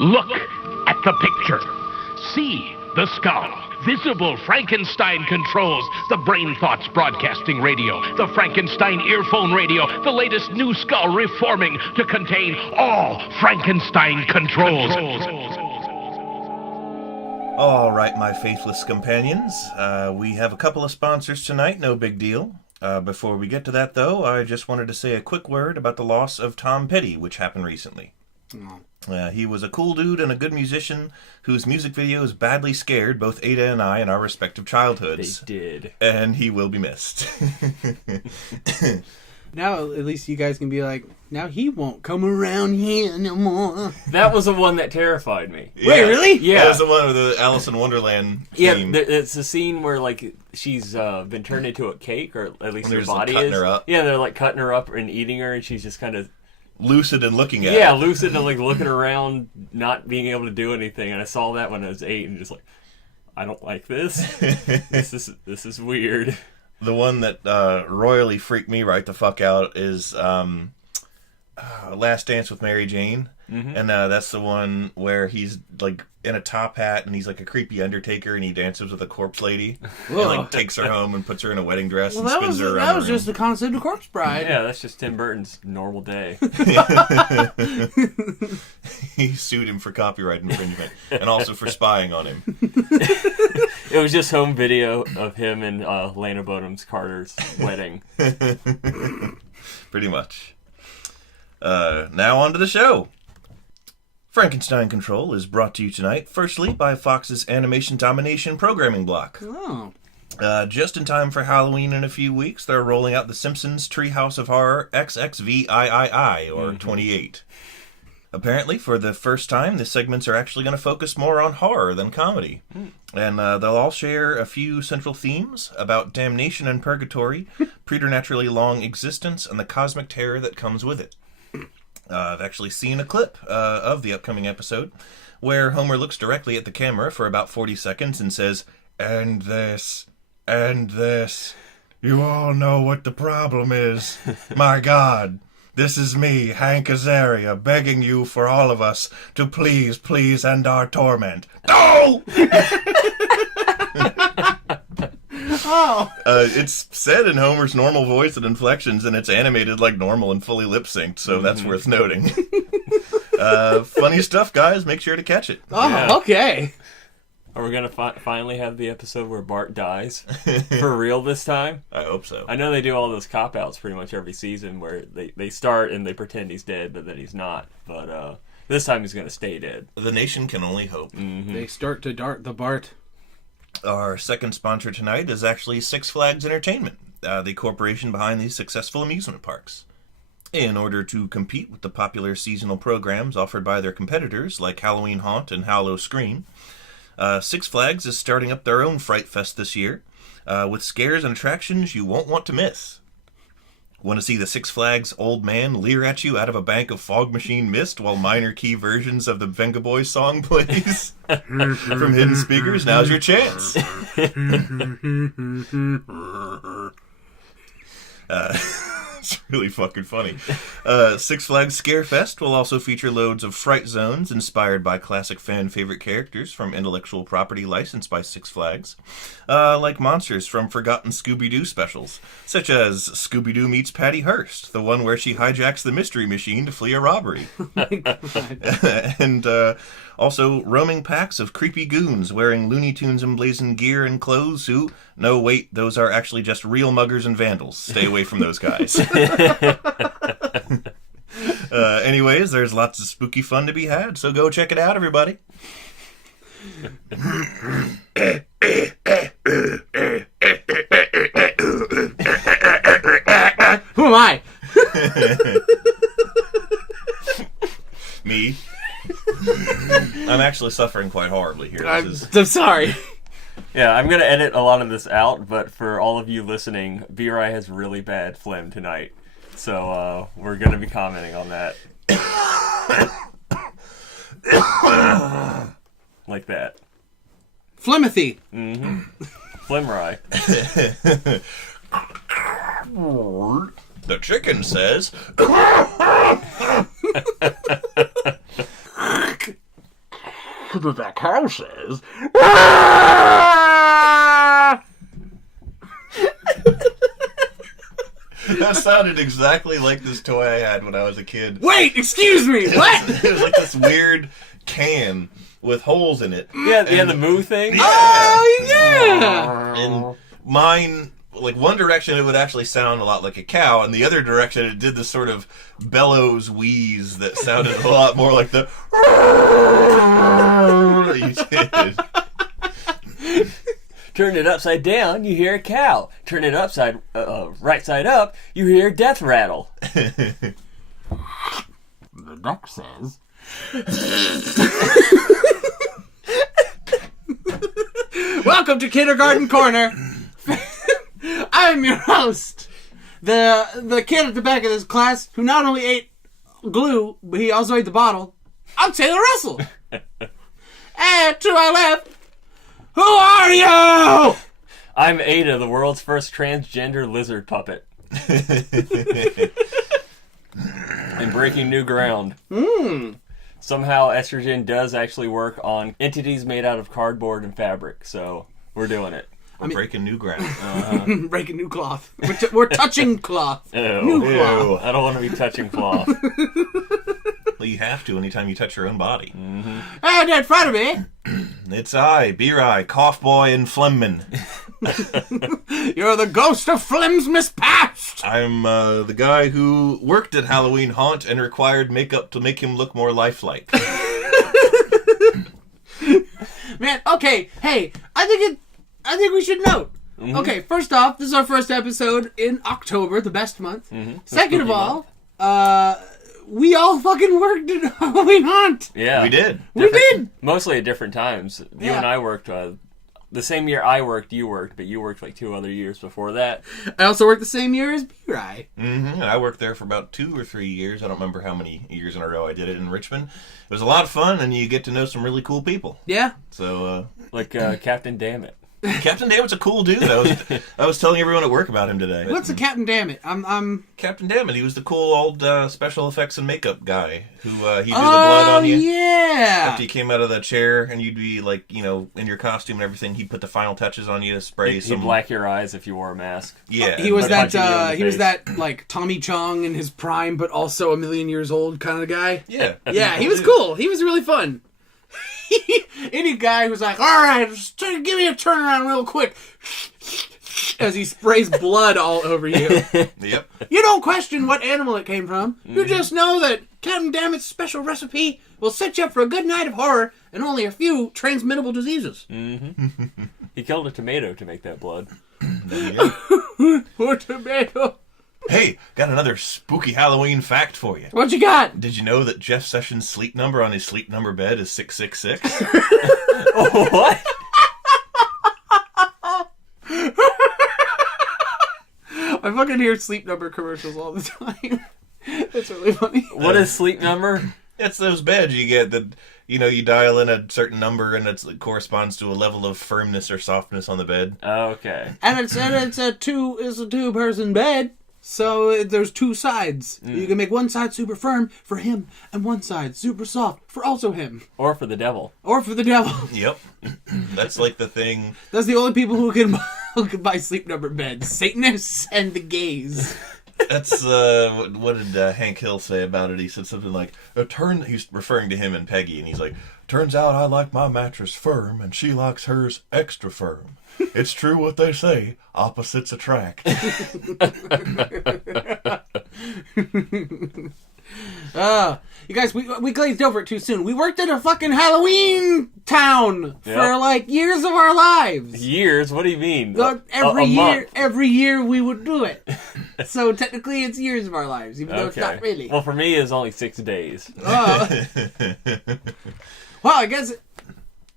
Look at the picture. See the skull. Visible Frankenstein controls. The Brain Thoughts broadcasting radio. The Frankenstein earphone radio. The latest new skull reforming to contain all Frankenstein controls. All right, my faithless companions. We have a couple of sponsors tonight. No big deal. Before we get to that, though, I just wanted to say a quick word about the loss of Tom Petty, which happened recently. He was a cool dude and a good musician whose music videos badly scared both Ada and I in our respective childhoods. They did. And he will be missed. Now at least you guys can be like, now he won't come around here no more. That was the one that terrified me. Yeah. Wait, really? Yeah. That was the one with the Alice in Wonderland theme. Yeah, it's a scene where, like, she's been turned into a cake, or at least her body cutting is. her up. Yeah, they're, like, cutting her up and eating her, and she's just kind of... lucid and looking at Yeah, it. lucid and, like, looking around, not being able to do anything. And I saw that when I was 8, and just like, I don't like this. This is weird. The one that royally freaked me right the fuck out is Last Dance with Mary Jane. Mm-hmm. And that's the one where he's like in a top hat and he's like a creepy undertaker and he dances with a corpse lady and like takes her home and puts her in a wedding dress and spins her around. That was just the concept of Corpse Bride. Yeah, that's just Tim Burton's normal day. He sued him for copyright infringement and also for spying on him. It was just home video of him and Lena Bonham Carter's wedding. Pretty much. Now on to the show. Frankenstein Control is brought to you tonight, firstly, by Fox's Animation Domination programming block. Oh. Just in time for Halloween in a few weeks, they're rolling out The Simpsons Treehouse of Horror XXVIII, or 28. Apparently, for the first time, the segments are actually going to focus more on horror than comedy. And they'll all share a few central themes about damnation and purgatory, preternaturally long existence, and the cosmic terror that comes with it. I've actually seen a clip of the upcoming episode where Homer looks directly at the camera for about 40 seconds and says, "And this, and this. You all know what the problem is. My God, this is me, Hank Azaria, begging you for all of us to please, please end our torment." No! Oh. It's said in Homer's normal voice and inflections, and it's animated like normal and fully lip-synced, so that's worth noting. Funny stuff, guys. Make sure to catch it. Oh, yeah. Okay. Are we going to finally have the episode where Bart dies? For real this time? I hope so. I know they do all those cop-outs pretty much every season where they start and they pretend he's dead, but then he's not. But this time he's going to stay dead. The nation can only hope. Mm-hmm. They start to dart the Bart. Our second sponsor tonight is actually Six Flags Entertainment, the corporation behind these successful amusement parks. In order to compete with the popular seasonal programs offered by their competitors like Halloween Haunt and Hallow Scream, Six Flags is starting up their own Fright Fest this year, with scares and attractions you won't want to miss. Want to see the Six Flags old man leer at you out of a bank of fog machine mist while minor key versions of the Venga Boys song plays from hidden speakers? Now's your chance. It's really fucking funny. Six Flags Scare Fest will also feature loads of fright zones inspired by classic fan favorite characters from intellectual property licensed by Six Flags, like monsters from forgotten Scooby-Doo specials, such as Scooby-Doo Meets Patty Hearst, the one where she hijacks the Mystery Machine to flee a robbery. And also roaming packs of creepy goons wearing Looney Tunes emblazoned gear and clothes who, no wait, those are actually just real muggers and vandals. Stay away from those guys. Anyways, there's lots of spooky fun to be had, so go check it out, everybody. Who am I? Me. I'm actually suffering quite horribly here. I'm sorry. Yeah, I'm going to edit a lot of this out, but for all of you listening, B-Ry has really bad phlegm tonight. So we're going to be commenting on that. Like that. Phlegmathy. Mm-hmm. Phlegmry. The chicken says... That's what that cow says. That sounded exactly like this toy I had when I was a kid. Wait, excuse me, what? It was like this weird can with holes in it. Yeah, the moo thing. Oh, yeah! And mine, like one direction it would actually sound a lot like a cow, and the other direction it did this sort of bellows wheeze that sounded a lot more like the you did. Turn it upside down, you hear a cow. Turn it right side up, you hear a death rattle. The duck says. Welcome to Kindergarten Corner. I'm your host, the kid at the back of this class who not only ate glue, but he also ate the bottle. I'm Taylor Russell. And to my left, who are you? I'm Ada, the world's first transgender lizard puppet. And breaking new ground. Somehow estrogen does actually work on entities made out of cardboard and fabric, so we're doing it. We're breaking new ground. Breaking new cloth. We're touching cloth. Ew. New cloth. I don't want to be touching cloth. Well, you have to anytime you touch your own body. And in front of me, It's I, Beer-Eye, Cough Boy, and Flemman. you're the ghost of Flim's mispast. I'm the guy who worked at Halloween Haunt and required makeup to make him look more lifelike. Man, okay, hey, I think we should note. Okay, first off, this is our first episode in October, the best month. Second of all, we all fucking worked at Halloween Haunt. Yeah. We did. We did. Mostly at different times. You Yeah. and I worked, the same year I worked, you worked, but you worked like 2 other years before that. I also worked the same year as B-Rye. Mm-hmm. I worked there for about 2 or 3 years. I don't remember how many years in a row I did it in Richmond. It was a lot of fun, and you get to know some really cool people. Yeah. So, Like Captain Dammit. Captain Dammit's a cool dude. I was telling everyone at work about him today. What's the Captain Dammit? I'm. Captain Dammit? He was the cool old special effects and makeup guy who he'd do the blood on you. Yeah. After you came out of the chair and you'd be like, in your costume and everything, he'd put the final touches on you to spray He'd some. black your eyes if you wore a mask. Yeah. He was Punch you in that. the He was face. that like Tommy Chong in his prime, but also a million years old kind of guy. Yeah. Yeah, he was cool. He was really fun. Any guy who's like, all right, just give me a turnaround real quick, as he sprays blood all over you. Yep. You don't question what animal it came from. You just know that Captain Dammit's special recipe will set you up for a good night of horror and only a few transmittable diseases. He killed a tomato to make that blood. There you go. Poor tomato. Hey, got another spooky Halloween fact for you. What you got? Did you know that Jeff Sessions' sleep number on his sleep number bed is 666? Oh, what? I fucking hear sleep number commercials all the time. It's really funny. What is sleep number? It's those beds you get that, you dial in a certain number and it corresponds to a level of firmness or softness on the bed. Okay. And it's a two-person bed. So there's 2 sides. You can make one side super firm for him, and one side super soft for also him, Or for the devil. or for the devil. Yep. That's like the thing. That's the only people who can buy sleep number beds: Satanists and the gays. That's, what did Hank Hill say about it? He said something like, he's referring to him and Peggy, and he's like, turns out I like my mattress firm, and she likes hers extra firm. It's true what they say, opposites attract. You guys, we glazed over it too soon. We worked at a fucking Halloween town for like years of our lives. Years? What do you mean? Every a month. every year we would do it. So technically it's years of our lives, even though it's not really. Well, for me, it's only 6 days. Well, I guess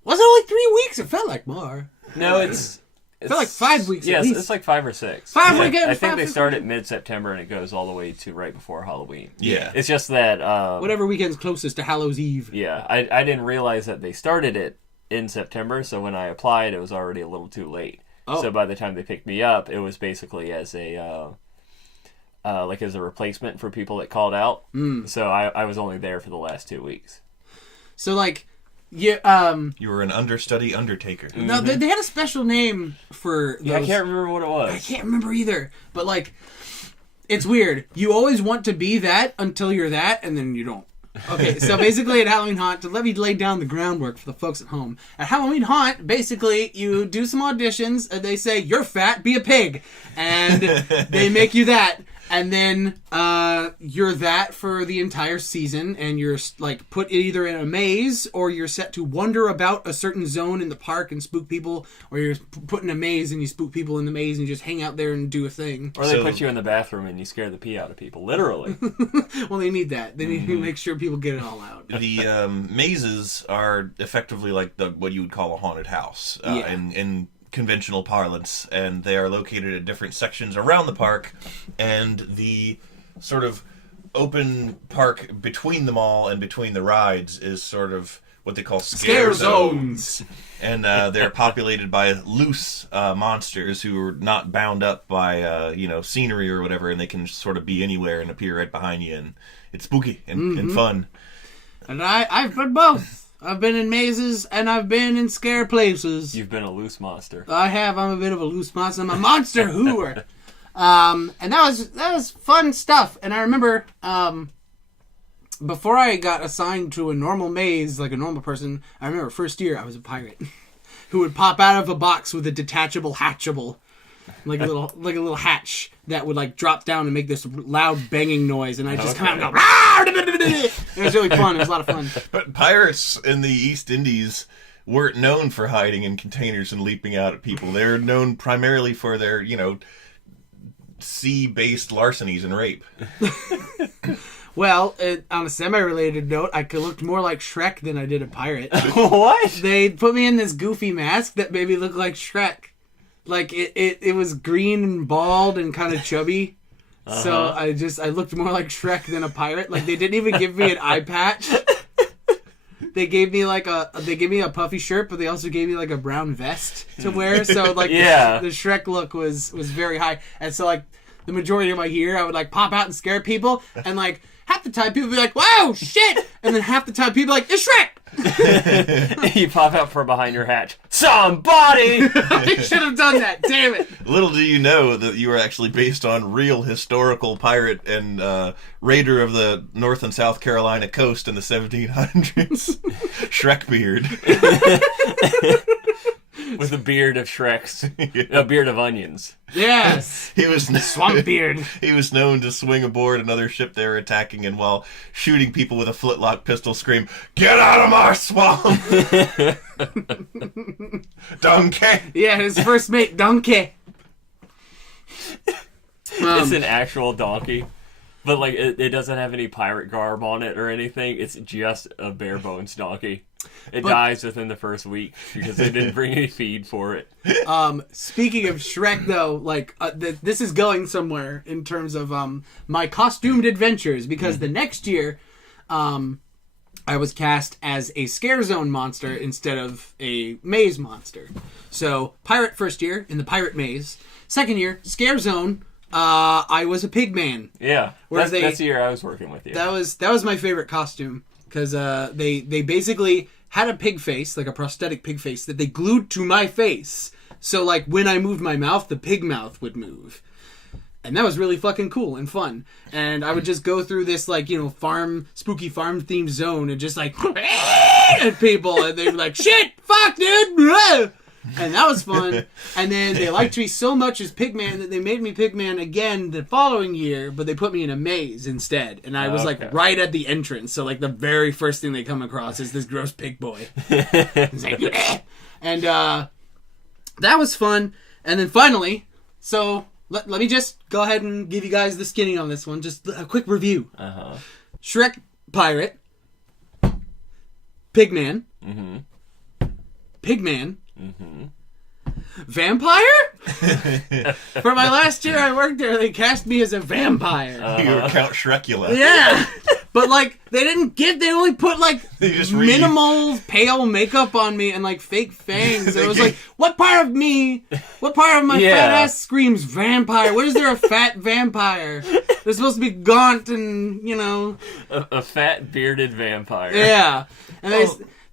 was it only 3 weeks? It felt like more. No, it's It felt like 5 weeks. Yes, at least. it's like 5 or 6. 5 Yeah, weekends. I think they start at mid-September and it goes all the way to right before Halloween. Yeah. It's just that... whatever weekend's closest to Hallows Eve. Yeah, I didn't realize that they started it in September, so when I applied, it was already a little too late. Oh. So by the time they picked me up, it was basically as a... as a replacement for people that called out. So I was only there for the last 2 weeks. So like, Yeah, You were an understudy undertaker. no, they had a special name for those. Yeah, I can't remember what it was. I can't remember either. But, like, it's weird. You always want to be that until you're that, and then you don't. Okay, so basically at Halloween Haunt, to let me lay down the groundwork for the folks at home. At Halloween Haunt, basically, you do some auditions, and they say, you're fat, be a pig. And they make you that. And then you're that for the entire season, and you're like put either in a maze, or you're set to wander about a certain zone in the park and spook people, or you're put in a maze and you spook people in the maze and you just hang out there and do a thing. Or they put you in the bathroom and you scare the pee out of people, literally. Well, they need that. They need to make sure people get it all out. The mazes are effectively like what you would call a haunted house in conventional parlance, and they are located at different sections around the park, and the sort of open park between them all and between the rides is sort of what they call scare zones. And they're populated by loose monsters who are not bound up by scenery or whatever, and they can sort of be anywhere and appear right behind you, and it's spooky and fun. And I've been both. I've been in mazes, and I've been in scare places. You've been a loose monster. I have. I'm a bit of a loose monster. I'm a monster hooer. And that was fun stuff. And I remember before I got assigned to a normal maze, like a normal person, I remember first year I was a pirate who would pop out of a box with a detachable hatchable. Like a little hatch that would like drop down and make this loud banging noise, and I just come out and go. It was really fun. It was a lot of fun. But pirates in the East Indies weren't known for hiding in containers and leaping out at people. They're known primarily for their, sea-based larcenies and rape. Well, on a semi-related note, I looked more like Shrek than I did a pirate. What? They put me in this goofy mask that made me look like Shrek. Like, it was green and bald and kind of chubby. Uh-huh. So I looked more like Shrek than a pirate. Like, they didn't even give me an eye patch. They gave me a puffy shirt, but they also gave me like a brown vest to wear. So like the Shrek look was very high. And so like the majority of my year, I would like pop out and scare people, and like half the time people would be like, "Whoa, shit!" And then half the time people like, "It's Shrek." You pop out from behind your hatch. Somebody! I should have done that. Damn it. Little do you know that you were actually based on real historical pirate and raider of the North and South Carolina coast in the 1700s. Shrekbeard. With a beard of Shreks. A beard of onions. Yes. He was swamp beard. He was known to swing aboard another ship they were attacking, and while shooting people with a flintlock pistol, scream, "Get out of my swamp!" Donkey. Yeah, his first mate, Donkey. It's an actual donkey. But like it doesn't have any pirate garb on it or anything. It's just a bare bones donkey. It dies within the first week because they didn't bring any feed for it. Speaking of Shrek, though, like this is going somewhere in terms of my costumed adventures, because the next year, I was cast as a scare zone monster instead of a maze monster. So pirate first year in the pirate maze. Second year scare zone. I was a pig man. Yeah, that's the year I was working with you. That was my favorite costume, because they basically had a pig face, like a prosthetic pig face, that they glued to my face. So like when I moved my mouth, the pig mouth would move. And that was really fucking cool and fun. And I would just go through this like, spooky farm themed zone and just like at people, and they'd be like, "Shit, fuck, dude." And that was fun. And then they liked me so much as Pigman that they made me Pigman again the following year, but they put me in a maze instead. And I was like right at the entrance. So like the very first thing they come across is this gross pig boy. It's like, "Bleh." And that was fun. And then finally, so let me just go ahead and give you guys the skinny on this one. Just a quick review. Uh-huh. Shrek Pirate. Pigman. Mm-hmm. Pigman. Mm-hmm. Vampire? For my last year I worked there, they cast me as a vampire. You were Count Shrekula. Yeah. But like they only put like minimal pale makeup on me and like fake fangs. It was like, what part of my fat ass screams vampire? What is there a fat vampire? They're supposed to be gaunt and, a fat bearded vampire. Yeah. And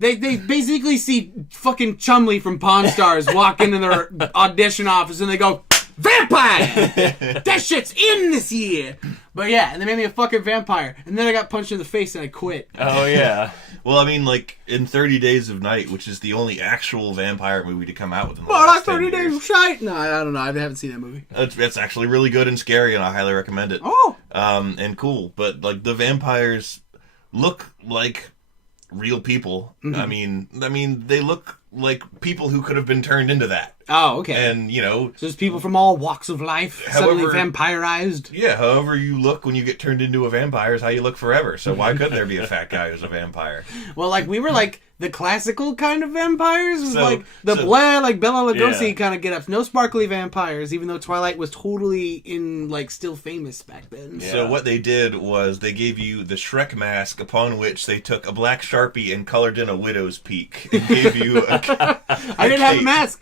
They basically see fucking Chumley from Pawn Stars walk into their audition office and they go, vampire! That shit's in this year! But yeah, and they made me a fucking vampire. And then I got punched in the face and I quit. Oh, yeah. Well, I mean, like, in 30 Days of Night, which is the only actual vampire movie to come out within the Well, last like 30 10 Days years. of Shite? No, I don't know. I haven't seen that movie. It's actually really good and scary, and I highly recommend it. Oh! And cool. But, like, the vampires look like real people. I mean, they look like people who could have been turned into that. Oh, okay. And, you know... So there's people from all walks of life suddenly vampirized? Yeah, however you look when you get turned into a vampire is how you look forever. So why couldn't there be a fat guy who's a vampire? Well, like, we were like the classical kind of vampires. It was like the like Bela Lugosi kind of get-ups. No sparkly vampires, even though Twilight was totally in, like, still famous back then. Yeah. So what they did was they gave you the Shrek mask, upon which they took a black Sharpie and colored in a widow's peak and gave you a I didn't have a mask.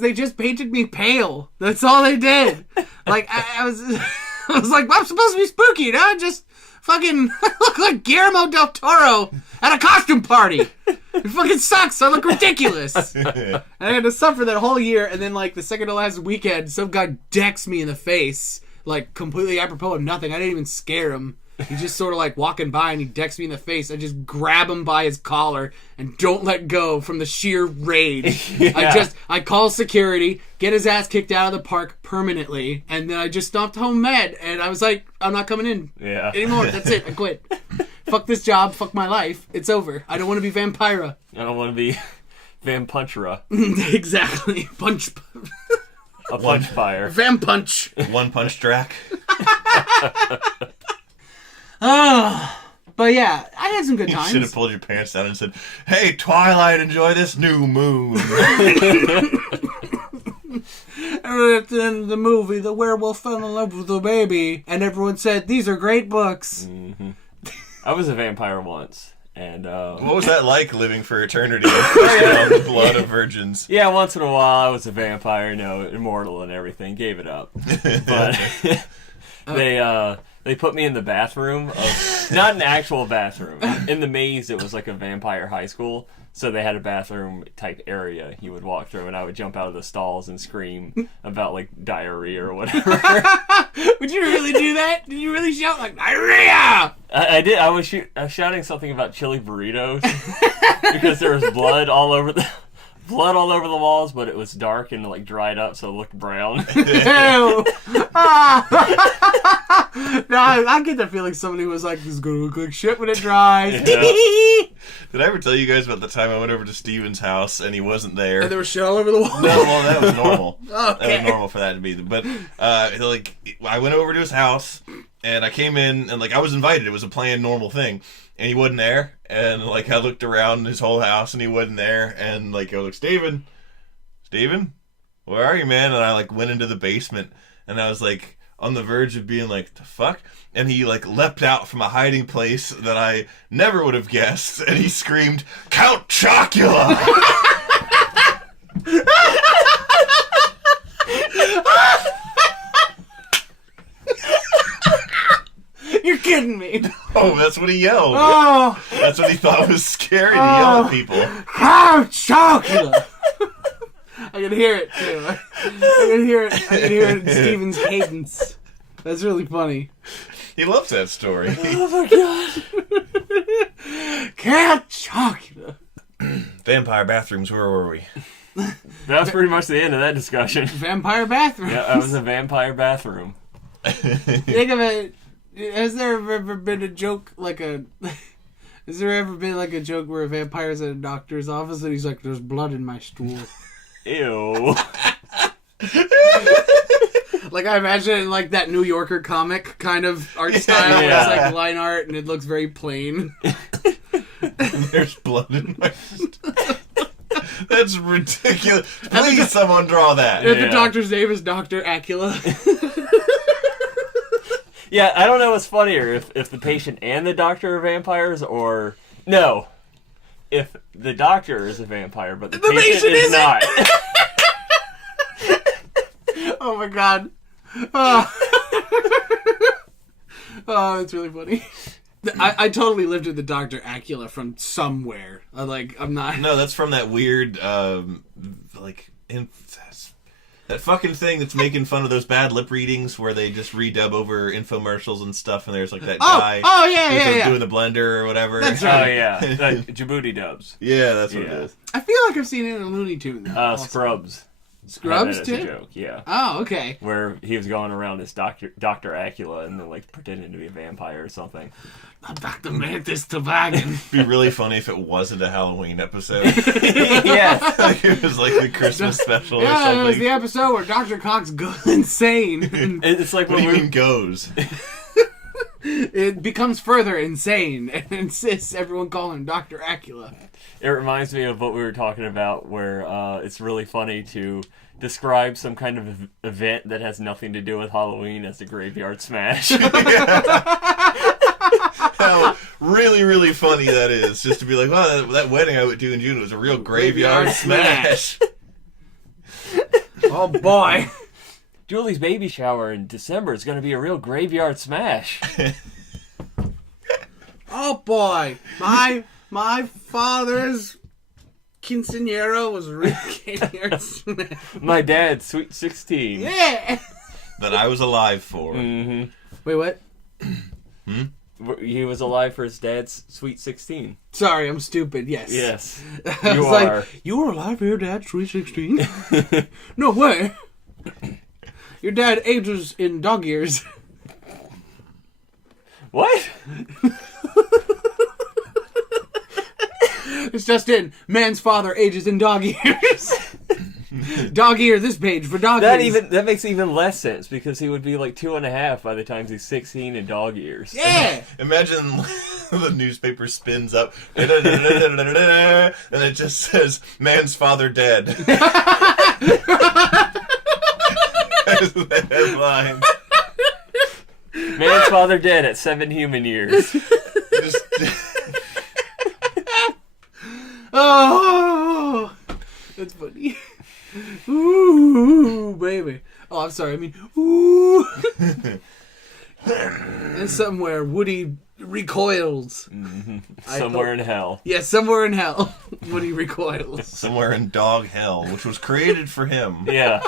They just painted me pale. That's all they did. Like, I was I was like, well, I'm supposed to be spooky, no? Just fucking look like Guillermo del Toro at a costume party. It fucking sucks. I look ridiculous. And I had to suffer that whole year, and then, like, the second to last weekend, some guy decks me in the face, like, completely apropos of nothing. I didn't even scare him. He's just sort of, like, walking by, and he decks me in the face. I just grab him by his collar and don't let go from the sheer rage. Yeah. I call security, get his ass kicked out of the park permanently, and then I just stomped home mad, and I was like, I'm not coming in anymore. That's it. I quit. Fuck this job. Fuck my life. It's over. I don't want to be Vampira. I don't want to be Vampunchera. Exactly. Punch. A punch fire. Vampunch. One Punch Drac. But yeah, I had some good You times. should have pulled your pants down and said, "Hey, Twilight, enjoy this new moon." And at the end of the movie, the werewolf fell in love with the baby, and everyone said, "These are great books." Mm-hmm. I was a vampire once, and What was that like, living for eternity on the blood of virgins? yeah, once in a while I was a vampire, immortal and everything. Gave it up, but they put me in the bathroom of not an actual bathroom. In the maze, it was like a vampire high school, so they had a bathroom type area you would walk through, and I would jump out of the stalls and scream about like diarrhea or whatever. Would you really do that? Did you really shout like diarrhea? I did. I was shouting something about chili burritos because there was blood all over the walls, but it was dark and like dried up, so it looked brown. Ew. No, I get that feeling somebody was like, "This is gonna look like shit when it dries." Yeah. Did I ever tell you guys about the time I went over to Steven's house and he wasn't there? And there was shit all over the wall. No, well, that was normal. Okay. That was normal for that to be. But, like, I went over to his house, and I came in, and, like, I was invited. It was a planned, normal thing. And he wasn't there. And, like, I looked around his whole house, and he wasn't there. And, like, I was like, Steven? Where are you, man? And I, like, went into the basement, and I was, like, on the verge of being like, the fuck? And he, like, leapt out from a hiding place that I never would have guessed, and he screamed, "Count Chocula!" You're kidding me. Oh, that's what he yelled. Oh, That's what he thought was scary to yell at people. Count Chocula. I can hear it too. I can hear it in Steven's cadence. That's really funny. He loves that story. Oh my god. Count Chocula. Vampire bathrooms, where were we? That was pretty much the end of that discussion. Vampire bathroom. Yeah, I was a vampire bathroom. Think of it. Has there ever been a joke like a... Has there ever been like a joke where a vampire's at a doctor's office and he's like, "There's blood in my stool"? Ew. Like, I imagine it in like that New Yorker comic kind of art style where Yeah. it's like line art and it looks very plain. There's blood in my That's ridiculous. Please, someone draw that. If the Yeah. doctor's name is Dr. Acula. Yeah, I don't know what's funnier, if the patient and the doctor are vampires, or... No. If the doctor is a vampire, but the patient is isn't. not. Oh my god. Oh. Oh, that's really funny. I totally lifted the Dr. Acula from somewhere. I'm not... No, that's from that weird, that fucking thing that's making fun of those bad lip readings where they just redub over infomercials and stuff, and there's like that guy who's doing the blender or whatever. That's right. Oh, yeah. Djibouti dubs. Yeah, that's what it is. I feel like I've seen it in a Looney Tunes. Scrubs. Scrubs, Had that too? as a joke, yeah. Oh, okay. Where he was going around as Dr. Acula and then, pretending to be a vampire or something. I'm Dr. Mantis Toboggan. It'd be really funny if it wasn't a Halloween episode. Yes. Like it was like the Christmas special or something. It was the episode where Dr. Cox goes insane. It's like What when do you mean goes? It becomes further insane and insists everyone call him Dr. Acula. It reminds me of what we were talking about where it's really funny to describe some kind of event that has nothing to do with Halloween as a graveyard smash. How really, really funny that is. Just to be like, wow, that wedding I went to in June was a real graveyard smash. Oh, boy. Julie's baby shower in December is going to be a real graveyard smash. Oh, boy. My father's quinceañera was a real graveyard smash. My dad's Sweet 16. Yeah. That I was alive for. Mm-hmm. Wait, what? He was alive for his dad's Sweet 16. Sorry, I'm stupid. Yes. Yes. I You was are. like, you were alive for your dad's Sweet 16? No way. Your dad ages in dog years. What? It's just in. Man's father ages in dog years. Dog ear this page for dog years. That makes even less sense because he would be like 2.5 by the time he's 16 in dog years. Yeah. Imagine the newspaper spins up and it just says, man's father dead. That's the headline. Man's father dead at 7 human years. Just, Oh, that's funny. Ooh, baby. Oh, I'm sorry. I mean, ooh. And somewhere Woody recoils. Mm-hmm. Somewhere in hell. Yeah, somewhere in hell, Woody recoils. somewhere in dog hell, which was created for him. Yeah.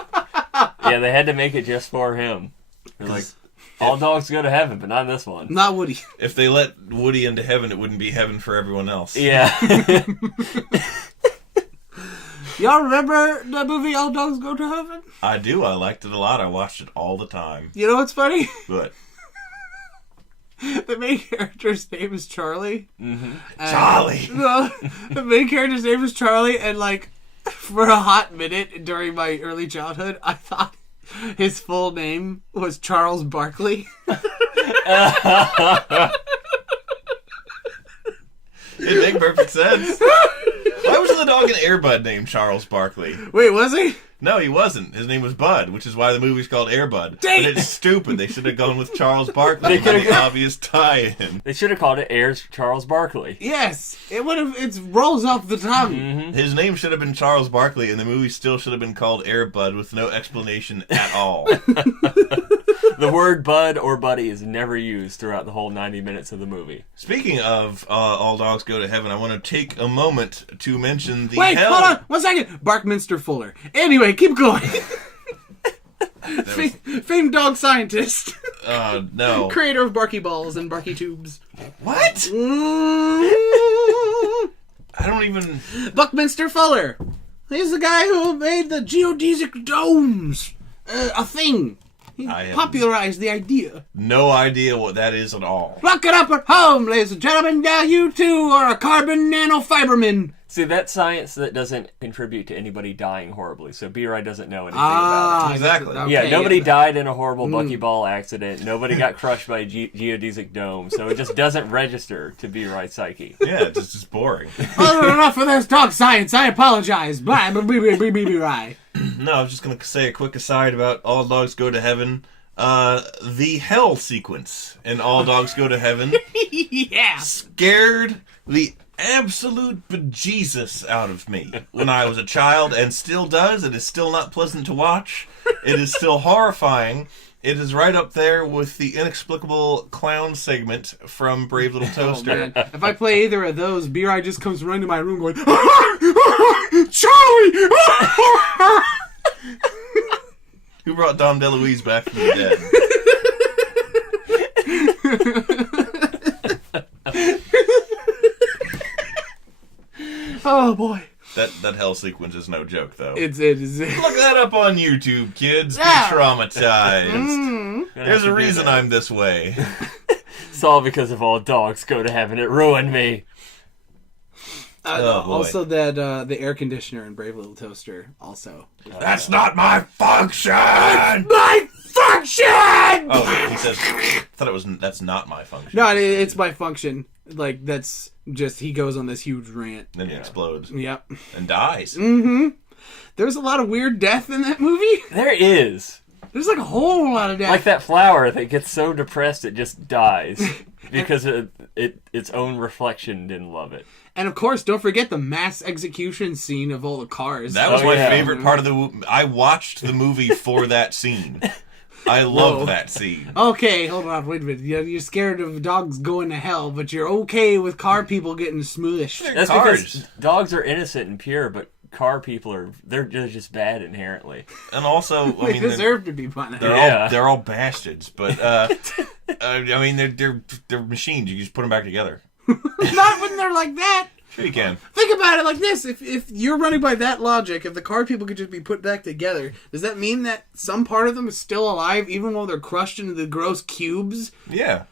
Yeah, they had to make it just for him. They're like, all dogs go to heaven, but not this one. Not Woody. If they let Woody into heaven, it wouldn't be heaven for everyone else. Yeah. Y'all remember the movie All Dogs Go to Heaven? I do. I liked it a lot. I watched it all the time. You know what's funny? But The main character's name is Charlie. Mm-hmm. Charlie! The main character's name is Charlie, and for a hot minute during my early childhood, I thought his full name was Charles Barkley. It makes perfect sense. Why was the dog an Air Bud named Charles Barkley? Wait, was he? No, he wasn't. His name was Bud, which is why the movie's called Air Bud. Dang But it's stupid. They should have gone with Charles Barkley. They could've- the obvious tie-in. They should have called it Airs Charles Barkley. Yes, it would have. It rolls off the tongue. Mm-hmm. His name should have been Charles Barkley, and the movie still should have been called Air Bud with no explanation at all. The word bud or buddy is never used throughout the whole 90 minutes of the movie. Speaking of All Dogs Go to Heaven, I want to take a moment to mention the Wait, hell... hold on, 1 second. Barkminster Fuller. Anyway, keep going. Famed dog scientist. No. Creator of Barky Balls and Barky Tubes. What? Mm. I don't even... Buckminster Fuller. He's the guy who made the geodesic domes a thing. He I have popularized the idea. no idea what that is at all. Look it up at home, ladies and gentlemen. Now you too are a carbon nanofiberman. See, that's science that doesn't contribute to anybody dying horribly, so B-Ride doesn't know anything about it. Exactly. Yeah, nobody died in a horrible buckyball accident. Nobody got crushed by a geodesic dome, so it just doesn't register to B-Ride psyche. Yeah, it's just boring. Well, enough of this dog science. I apologize. Bye. Bye. No, I was just going to say a quick aside about All Dogs Go to Heaven. The hell sequence in All Dogs Go to Heaven Yeah. scared the absolute bejesus out of me when I was a child, and still does. It is still not pleasant to watch. It is still horrifying. It is right up there with the inexplicable clown segment from Brave Little Toaster. Oh, man. If I play either of those, B.I. just comes running to my room going, Charlie! Who brought Dom DeLuise back from the dead? Oh, boy. That hell sequence is no joke, though. It is. Look that up on YouTube, kids. Yeah. Be traumatized. There's a reason I'm this way. It's all because of all dogs go to heaven. It ruined me. Oh, boy. Also, that the air conditioner in Brave Little Toaster. Also, That's not my function! my function. Oh, he says, I thought it was, that's not my function. No, it's my function. Like, that's just, he goes on this huge rant. Then he explodes Yep. and dies. There's a lot of weird death in that movie. There is. There's like a whole lot of death. Like that flower that gets so depressed it just dies. Because its own reflection didn't love it. And of course, don't forget the mass execution scene of all the cars. That was Oh, my yeah. favorite part of the... I watched the movie for that scene. I love that scene. Okay, hold on, wait a minute. You're scared of dogs going to hell, but you're okay with car people getting smooshed. That's Cars. because dogs are innocent and pure, but car people are they're just bad inherently. And also, I They mean, deserve to be punished. they're all bastards, but I mean, they're machines. You just put them back together. Not when they're like that. Sure you can. Think about it like this. If you're running by that logic, if the car people could just be put back together, does that mean that some part of them is still alive even while they're crushed into the gross cubes? Yeah,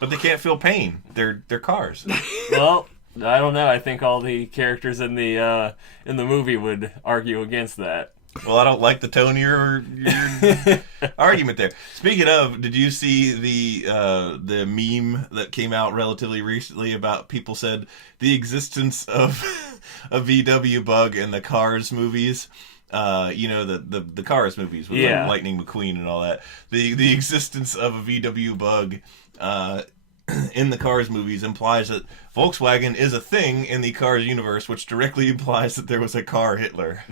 but they can't feel pain. They're cars. Well, I don't know. I think all the characters in the movie would argue against that. Well, I don't like the tone of your argument there. Speaking of, did you see the meme that came out relatively recently about people said the existence of a VW bug in the Cars movies? The Cars movies with like Lightning McQueen and all that. The existence of a VW bug in the Cars movies implies that Volkswagen is a thing in the Cars universe, which directly implies that there was a car Hitler.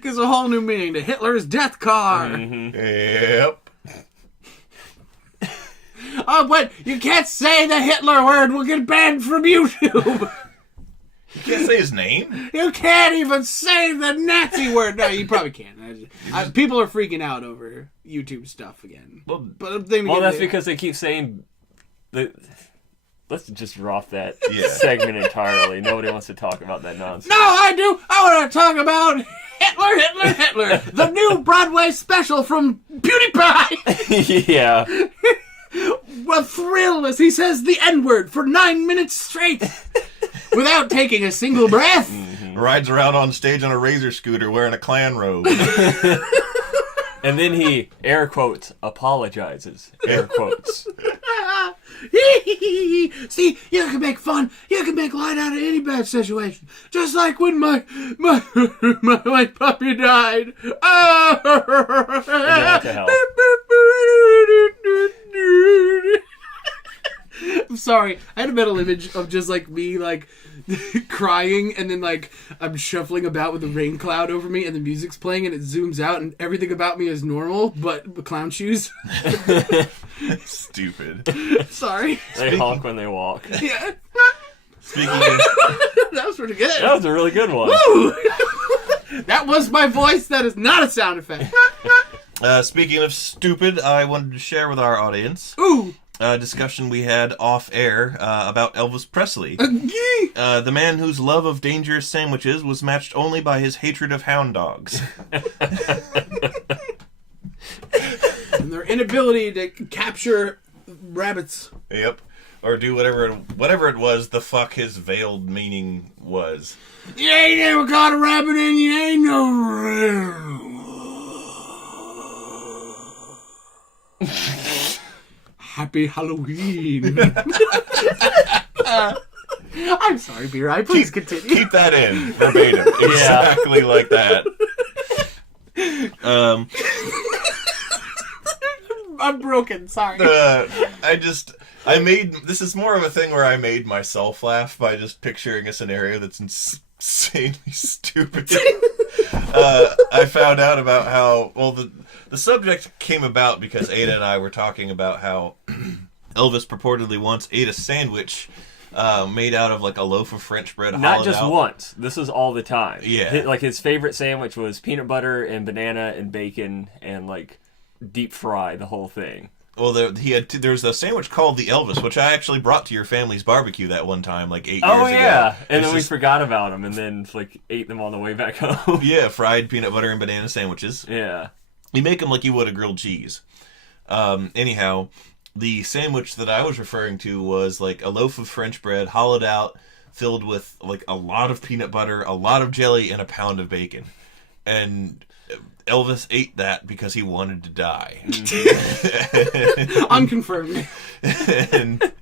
Gives a whole new meaning to Hitler's death car. Yep. Oh, but you can't say the Hitler word. We'll get banned from YouTube. You can't say his name. You can't even say the Nazi word. No, you probably can't. People are freaking out over YouTube stuff again. Well, But That's because they keep saying that. Let's just drop that segment entirely. Nobody wants to talk about that nonsense. No, I do. I want to talk about Hitler. The new Broadway special from PewDiePie. Yeah. A thrill as he says the N-word for 9 minutes straight without taking a single breath. Rides around on stage on a razor scooter wearing a Klan robe. And then he, air quotes, apologizes. Air quotes. See, you can make fun. You can make light out of any bad situation. Just like when my puppy died. What the hell? I'm sorry. I had a mental image of just like me like crying and then like I'm shuffling about with a rain cloud over me and the music's playing and it zooms out and everything about me is normal but clown shoes. Stupid. Sorry. They honk when they walk. Yeah. Speaking of, That was pretty good. That was a really good one. Woo! That was my voice. That is not a sound effect. speaking of stupid, I wanted to share with our audience Ooh. a discussion we had off air about Elvis Presley. The man whose love of dangerous sandwiches was matched only by his hatred of hound dogs. And their inability to capture rabbits. Yep. Or do whatever it was the fuck his veiled meaning was. You ain't never caught a rabbit and you ain't no Happy Halloween. I'm sorry, B-Rye. Please continue. Keep that in verbatim. Exactly like that. I'm broken. Sorry. This is more of a thing where I made myself laugh by just picturing a scenario that's insanely stupid. I found out about how, well, the subject came about because Ada and I were talking about how Elvis purportedly once ate a sandwich made out of like a loaf of French bread. Not just out. once. This is all the time. Yeah. Like his favorite sandwich was peanut butter and banana and bacon and like deep fry the whole thing. Well, there's a sandwich called the Elvis, which I actually brought to your family's barbecue that one time, like 8 years ago. Oh yeah, and then we forgot about them, and then like ate them on the way back home. Yeah, fried peanut butter and banana sandwiches. Yeah, you make them like you would a grilled cheese. Anyhow, the sandwich that I was referring to was like a loaf of French bread, hollowed out, filled with like a lot of peanut butter, a lot of jelly, and a pound of bacon, and Elvis ate that because he wanted to die. Unconfirmed. And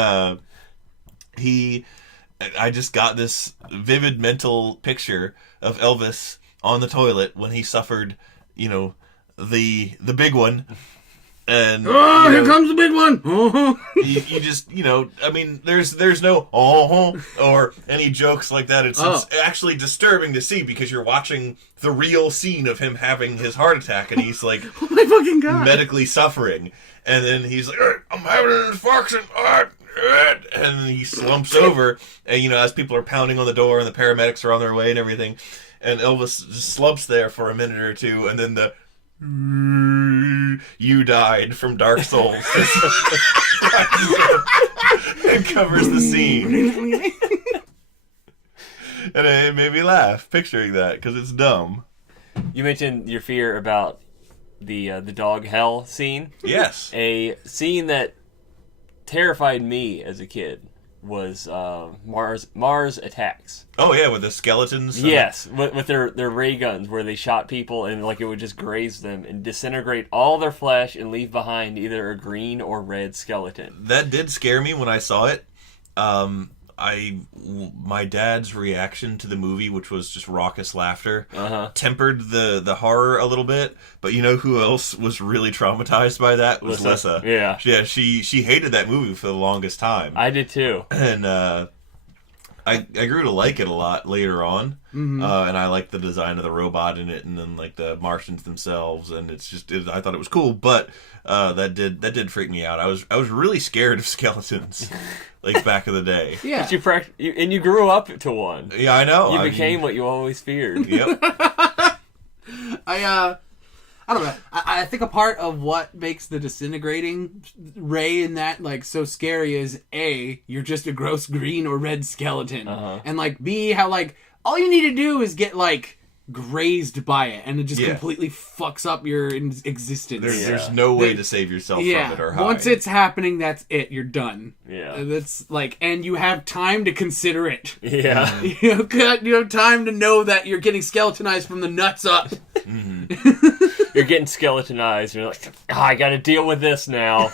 I just got this vivid mental picture of Elvis on the toilet when he suffered, the big one. And here comes the big one. you just, I mean, there's no or any jokes like that. It's actually disturbing to see because you're watching the real scene of him having his heart attack and he's like, oh my fucking God, medically suffering. And then he's like, I'm having an infarction. And then he slumps over, and as people are pounding on the door and the paramedics are on their way and everything, and Elvis just slumps there for a minute or two, and then the "You died" from Dark Souls and covers the scene. And it made me laugh picturing that because it's dumb. You mentioned your fear about the dog hell scene. Yes, a scene that terrified me as a kid was Mars Attacks. Oh yeah, with the skeletons. Yes, with their ray guns where they shot people and like it would just graze them and disintegrate all their flesh and leave behind either a green or red skeleton. That did scare me when I saw it. My dad's reaction to the movie, which was just raucous laughter, tempered the horror a little bit. But you know who else was really traumatized by that? Was Lissa. Yeah. Yeah, she hated that movie for the longest time. I did too. And I grew to like it a lot later on. Mm-hmm. And I liked the design of the robot in it, and then like the Martians themselves, and I thought it was cool. But that did freak me out. I was really scared of skeletons, like back in the day. Yeah, but you grew up to one. Yeah, I know. You became what you always feared. Yep. I don't know. I think a part of what makes the disintegrating ray in that like so scary is A, you're just a gross green or red skeleton, and like B, how like all you need to do is get like grazed by it, and it just completely fucks up your existence. There's no way to save yourself from it or hide. Once it's happening, that's it. You're done. Yeah, that's like, and you have time to consider it. Yeah, you have time to know that you're getting skeletonized from the nuts up. You're getting skeletonized, and you're like, I gotta deal with this now.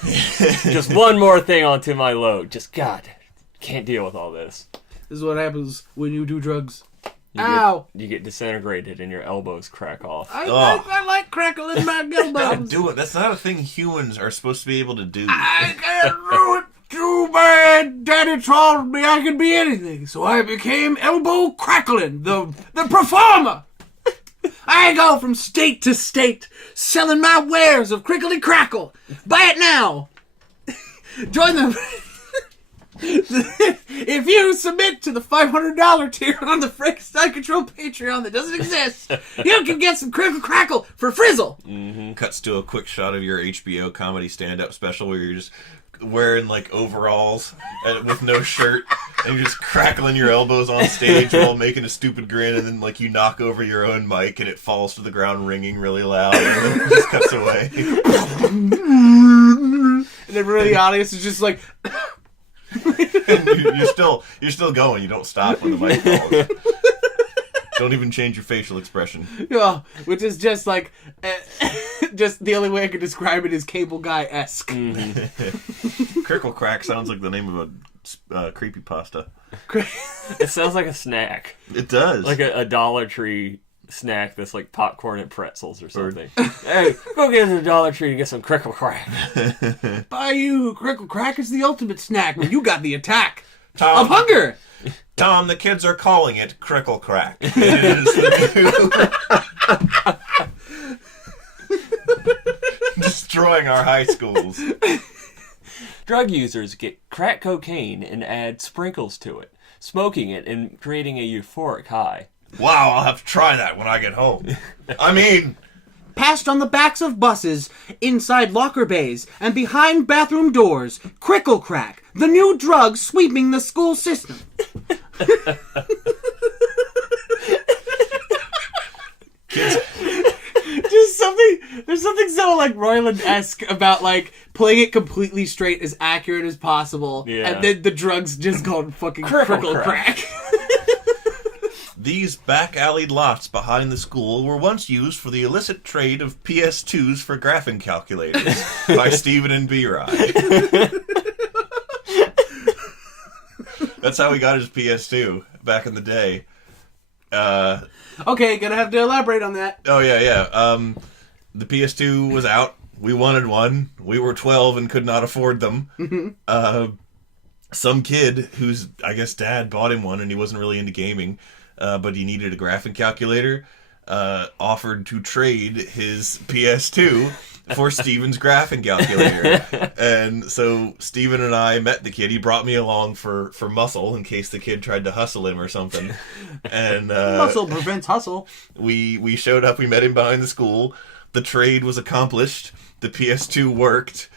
Just one more thing onto my load. Just, God, can't deal with all this. This is what happens when you do drugs. You get disintegrated and your elbows crack off. I like crackling my elbows. Don't do it. That's not a thing humans are supposed to be able to do. I can't do it too bad. Daddy told me I could be anything, so I became elbow crackling, the performer. I go from state to state, selling my wares of Crickly Crackle. Buy it now. Join the... If you submit to the $500 tier on the Frankenstein Control Patreon that doesn't exist, you can get some Crickle Crackle for frizzle. Mm-hmm. Cuts to a quick shot of your HBO comedy stand-up special where you're just wearing like overalls with no shirt and you're just crackling your elbows on stage while making a stupid grin, and then like you knock over your own mic and it falls to the ground ringing really loud, and then it just cuts away. And everybody in the audience is just like... you're still going. You don't stop when the mic falls. Don't even change your facial expression. Yeah, which is just like, just the only way I could describe it is Cable Guy-esque. Mm-hmm. Crickle Crack sounds like the name of a creepypasta. It sounds like a snack. It does. Like a Dollar Tree snack that's like popcorn and pretzels or something. Hey, go get to the Dollar Tree and get some Crickle Crack. Buy you Crickle Crack is the ultimate snack when you got the attack of hunger. Tom, the kids are calling it Crickle Crack. It is the new... destroying our high schools. Drug users get crack cocaine and add sprinkles to it, smoking it and creating a euphoric high. Wow, I'll have to try that when I get home. I mean... Passed on the backs of buses, inside locker bays, and behind bathroom doors. Crickle Crack, the new drug sweeping the school system. Just something, there's something so like Roiland-esque about like playing it completely straight, as accurate as possible, and then the drug's just called fucking Crickle Crack. These back-alley lots behind the school were once used for the illicit trade of PS2s for graphing calculators by Stephen and B-Rye. That's how he got his PS2 back in the day. Okay, gonna have to elaborate on that. Oh, yeah. The PS2 was out. We wanted one. We were 12 and could not afford them. Some kid whose, I guess, dad bought him one and he wasn't really into gaming, but he needed a graphing calculator, offered to trade his PS2 for Steven's graphing calculator. And so Steven and I met the kid. He brought me along for muscle in case the kid tried to hustle him or something. And Muscle prevents hustle. We showed up. We met him behind the school. The trade was accomplished. The PS2 worked.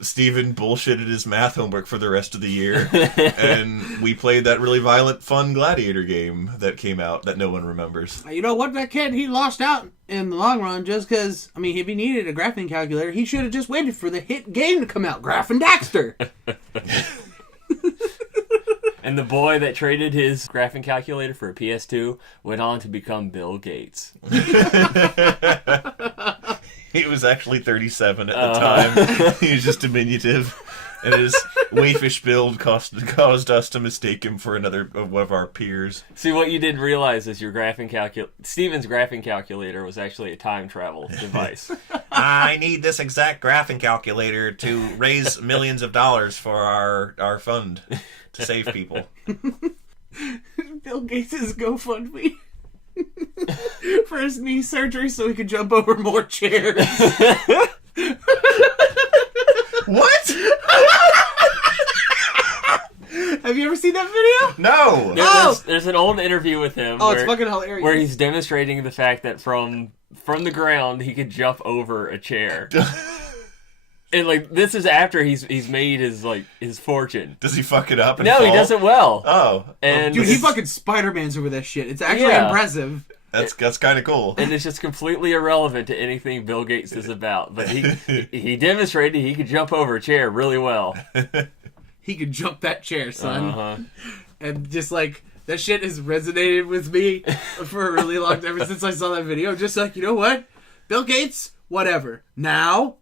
Steven bullshitted his math homework for the rest of the year. And we played that really violent, fun gladiator game that came out that no one remembers. You know what, that kid, he lost out in the long run just because, I mean, if he needed a graphing calculator, he should have just waited for the hit game to come out, Graph and Daxter. And the boy that traded his graphing calculator for a PS2 went on to become Bill Gates. He was actually 37 at the time. He was just diminutive. And his waifish build caused us to mistake him for one of our peers. See, what you didn't realize is your Steven's graphing calculator was actually a time travel device. I need this exact graphing calculator to raise millions of dollars for our fund to save people. Bill Gates' GoFundMe. For his knee surgery so he could jump over more chairs. What? Have you ever seen that video? No. There's an old interview with him. Oh, it's fucking hilarious. Where he's demonstrating the fact that from the ground he could jump over a chair. And like this is after he's made his fortune. Does he fuck it up? And no, fall? He does it well. Oh, and dude, he fucking Spider-Mans over that shit. It's actually impressive. That's kind of cool. And it's just completely irrelevant to anything Bill Gates is about. But he demonstrated he could jump over a chair really well. He could jump that chair, son. And just like that shit has resonated with me for a really long time, ever since I saw that video. Just like, you know what, Bill Gates, whatever. Now.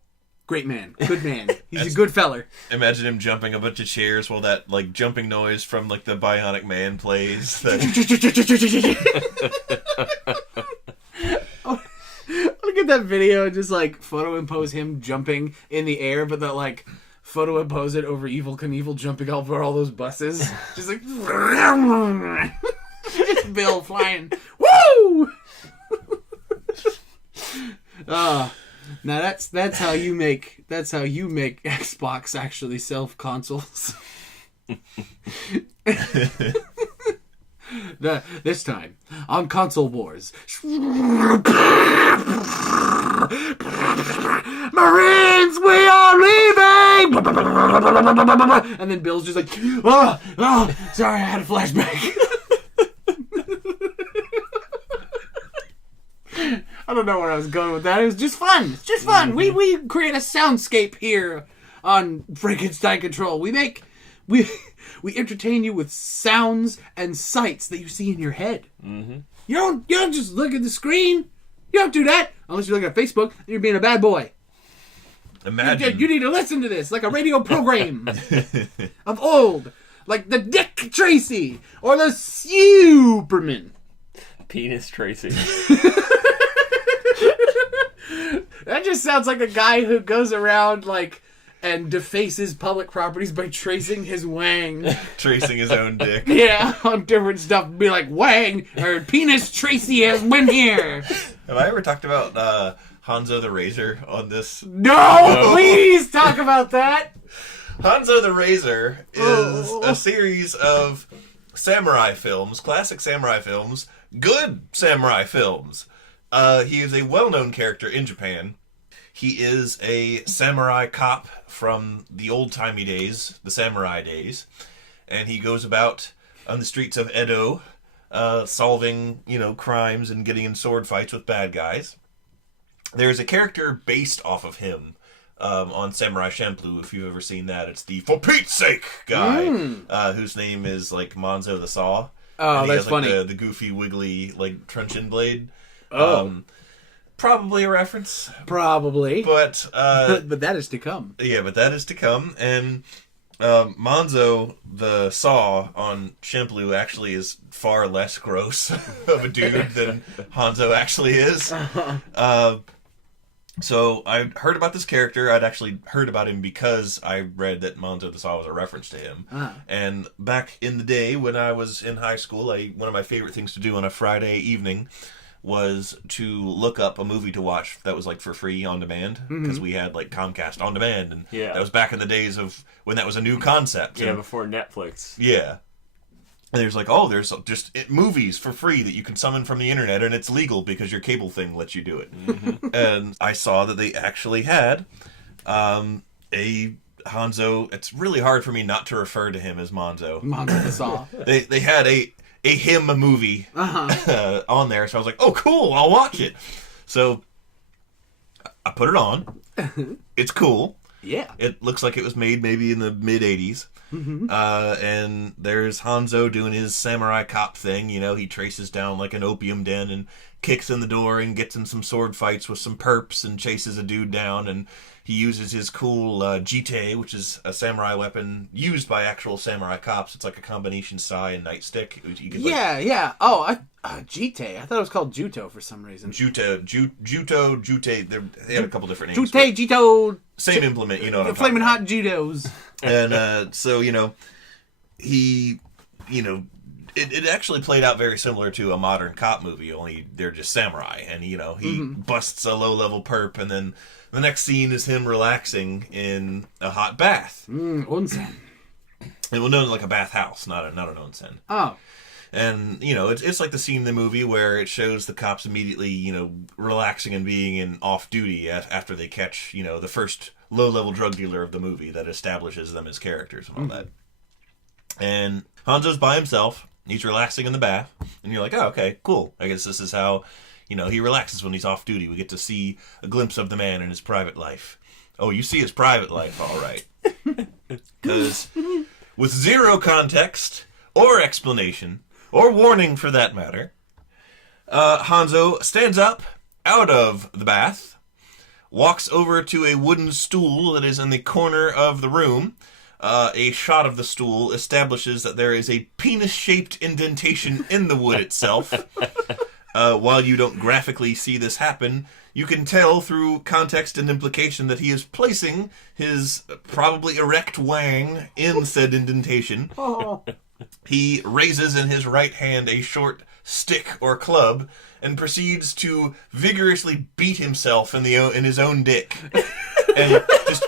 Great man. Good man. He's a good feller. Imagine him jumping a bunch of chairs while that like jumping noise from like the Bionic Man plays. Look at that video and just like photo impose him jumping in the air, but that like photo impose it over Evel Knievel jumping over all those buses. Just like just Bill flying. Woo! Now that's how you make Xbox actually sell consoles. This time on Console Wars. Marines, we are leaving! And then Bill's just like, oh, sorry, I had a flashback. I don't know where I was going with that. It was just fun. It's just fun. Mm-hmm. We create a soundscape here on Frankenstein Control. We entertain you with sounds and sights that you see in your head. Mm-hmm. You don't just look at the screen. You don't do that unless you're looking at Facebook and you're being a bad boy. Imagine you need to listen to this like a radio program of old, like the Dick Tracy or the Superman. Penis Tracy. That just sounds like a guy who goes around like and defaces public properties by tracing his wang. Tracing his own dick. Yeah, on different stuff. Be like, wang, or penis Tracy has been here. Have I ever talked about Hanzo the Razor on this? No, please talk about that. Hanzo the Razor is a series of samurai films, classic samurai films, good samurai films. He is a well-known character in Japan. He is a samurai cop from the old-timey days, the samurai days, and he goes about on the streets of Edo, solving, crimes and getting in sword fights with bad guys. There's a character based off of him on Samurai Champloo, if you've ever seen that. It's the For Pete's Sake guy, whose name is, Monzo the Saw. Oh, and he that's has, funny. The goofy, wiggly, truncheon blade. Oh. Probably a reference. Probably. But but that is to come. Yeah, but that is to come. And Monzo the Saw on Champloo actually is far less gross of a dude than Hanzo actually is. So I heard about this character. I'd actually heard about him because I read that Monzo the Saw was a reference to him. And back in the day when I was in high school, one of my favorite things to do on a Friday evening was to look up a movie to watch that was for free on demand, because we had Comcast on demand, and that was back in the days of when that was a new concept. Yeah, before Netflix. Yeah. And there's there's just movies for free that you can summon from the internet, and it's legal because your cable thing lets you do it. And I saw that they actually had a Hanzo. It's really hard for me not to refer to him as Monzo. Monzo the Saw. They had a him movie on there, so I was like, oh, cool, I'll watch it. So I put it on. It's cool. Yeah. It looks like it was made maybe in the mid-'80s. And there's Hanzo doing his samurai cop thing. He traces down an opium den and kicks in the door and gets in some sword fights with some perps and chases a dude down, and he uses his cool jite, which is a samurai weapon used by actual samurai cops. It's like a combination sai and nightstick. You could, yeah. Oh, jite. I thought it was called juto for some reason. Juto, jute. They had a couple different names. Jute, juto. Same implement, you know what I'm Flaming talking hot judos. And so, he, it actually played out very similar to a modern cop movie, only they're just samurai. And, he busts a low-level perp, and then the next scene is him relaxing in a hot bath. Onsen. Well, no, like a bathhouse, not an onsen. Oh. And, it's like the scene in the movie where it shows the cops immediately, relaxing and being in off-duty after they catch, the first low-level drug dealer of the movie that establishes them as characters and all that. And Hanzo's by himself. He's relaxing in the bath. And you're like, oh, okay, cool. I guess this is how, he relaxes when he's off-duty. We get to see a glimpse of the man in his private life. Oh, you see his private life, all right. Because with zero context or explanation, or warning for that matter, Hanzo stands up out of the bath, walks over to a wooden stool that is in the corner of the room. A shot of the stool establishes that there is a penis-shaped indentation in the wood itself. While you don't graphically see this happen, you can tell through context and implication that he is placing his probably erect wang in said indentation. He raises in his right hand a short stick or club and proceeds to vigorously beat himself in his own dick. And just...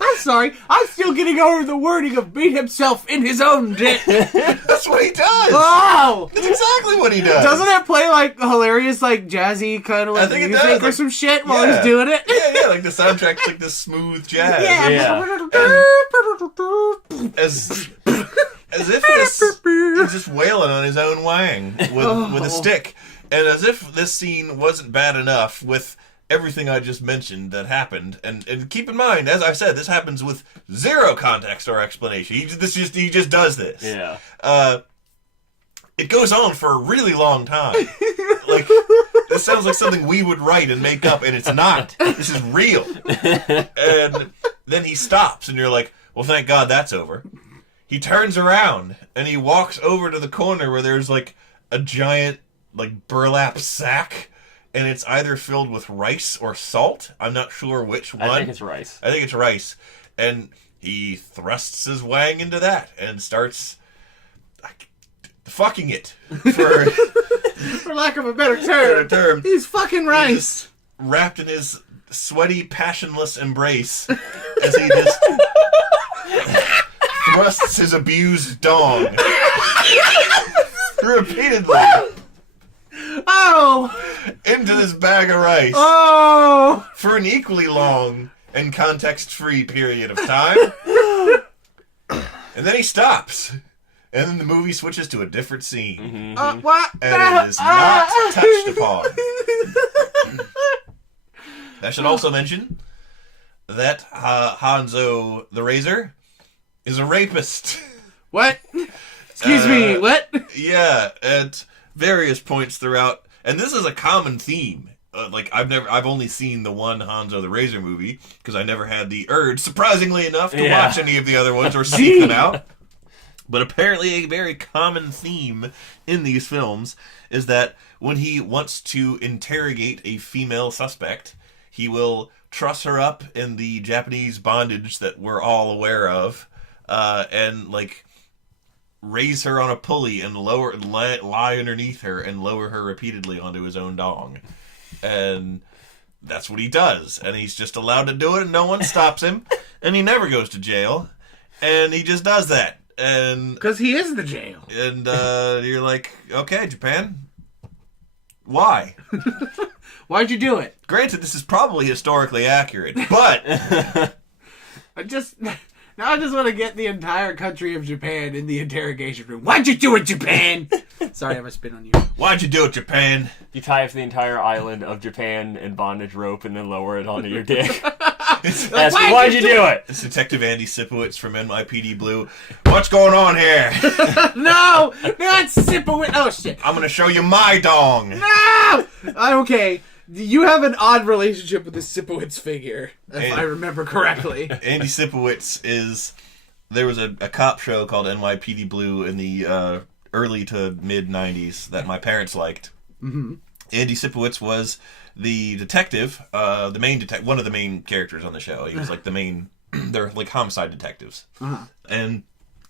I'm sorry. I'm still getting over the wording of beat himself in his own dick. That's what he does. Wow. That's exactly what he does. Doesn't it play hilarious, jazzy kind of I think it music does. or some shit while he's doing it? Yeah, the soundtrack's like this smooth jazz. As if he's just wailing on his own wang with a stick. And as if this scene wasn't bad enough with everything I just mentioned that happened. And keep in mind, as I said, this happens with zero context or explanation. He just does this. Yeah. It goes on for a really long time. This sounds like something we would write and make up, and it's not. This is real. And then he stops, and you're like, well, thank God that's over. He turns around, and he walks over to the corner where there's, a giant, like burlap sack, and it's either filled with rice or salt. I'm not sure which one. I think it's rice. I think it's rice. And he thrusts his wang into that and starts fucking it. For lack of a better term. He's fucking rice. He's wrapped in his sweaty, passionless embrace as he just thrusts his abused dong repeatedly into this bag of rice for an equally long and context-free period of time. And then he stops. And then the movie switches to a different scene. What? And it is not touched upon. I should also mention that Hanzo the Razor is a rapist. What? Excuse me, what? Yeah, at various points throughout. And this is a common theme. I've only seen the one Hanzo the Razor movie because I never had the urge, surprisingly enough, to watch any of the other ones or seek them out. But apparently a very common theme in these films is that when he wants to interrogate a female suspect, he will truss her up in the Japanese bondage that we're all aware of, and raise her on a pulley and lie underneath her and lower her repeatedly onto his own dong. And that's what he does. And he's just allowed to do it and no one stops him. And he never goes to jail. And he just does that. And because he is the jail. And you're like, okay, Japan, why? Why'd you do it? Granted, this is probably historically accurate, but I just want to get the entire country of Japan in the interrogation room. Why'd you do it, Japan? Sorry, I have a spin on you. Why'd you do it, Japan? You tie up the entire island of Japan in bondage rope and then lower it onto your dick. Like, why'd you do it? It's Detective Andy Sipowicz from NYPD Blue. What's going on here? No, not Sipowicz. Oh shit! I'm gonna show you my dong. No. Okay, you have an odd relationship with the Sipowicz figure, if I remember correctly. Andy Sipowicz is. There was a cop show called NYPD Blue in the early to mid '90s that my parents liked. Mm-hmm. Andy Sipowicz was the detective, the main one of the main characters on the show. He was like the main. They're like homicide detectives. Uh-huh. And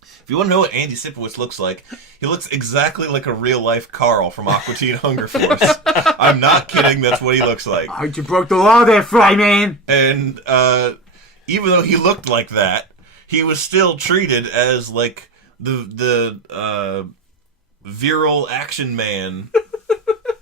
if you want to know what Andy Sipowicz looks like, he looks exactly like a real life Carl from Aqua Teen Hunger Force. I'm not kidding. That's what he looks like. Oh, you broke the law there, Fryman. And even though he looked like that, he was still treated as like the virile action man.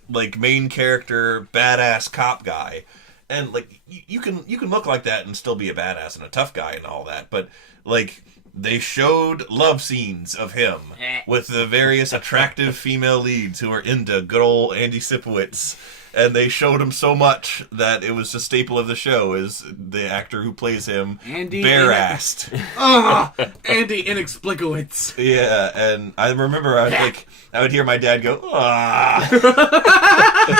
Like main character, badass cop guy, and like you can look like that and still be a badass and a tough guy and all that, but like they showed love scenes of him with the various attractive female leads who are into good old Andy Sipowicz, and they showed him so much that it was a staple of the show is the actor who plays him bare-assed. Andy Inexplicowitz. Yeah, and I remember I would hear my dad go, ah.